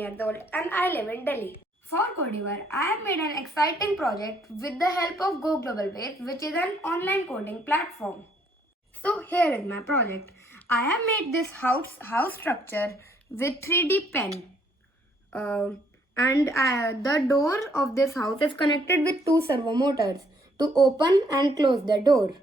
years old and I live in Delhi. For Codiver, I have made an exciting project with the help of GoGlobalWays, which is an online coding platform. So here is my project. I have made this house structure with 3D pen. The door of this house is connected with two servo motors to open and close the door.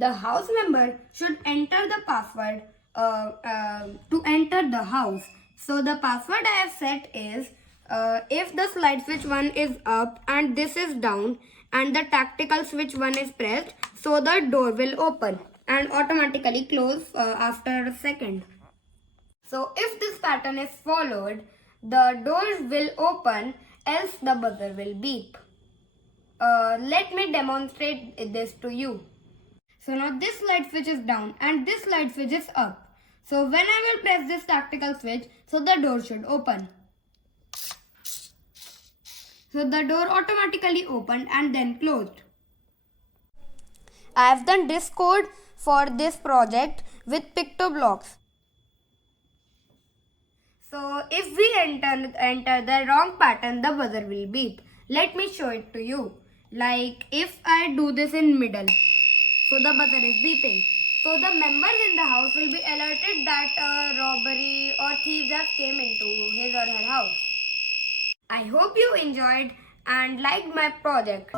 The house member should enter the password to enter the house. So the password I have set is if the slide switch 1 is up and this is down and the tactical switch 1 is pressed, so the door will open and automatically close after a second. So if this pattern is followed, the door will open, else the buzzer will beep. Let me demonstrate this to you. So now this light switch is down and this light switch is up. So when I will press this tactical switch, so the door should open. So the door automatically opened and then closed. I have done this code for this project with PictoBlocks. So if we enter the wrong pattern, the buzzer will beep. Let me show it to you. Like if I do this in middle, so the buzzer is beeping. So the members in the house will be alerted that robbery or thief just came into his or her house. I hope you enjoyed and liked my project.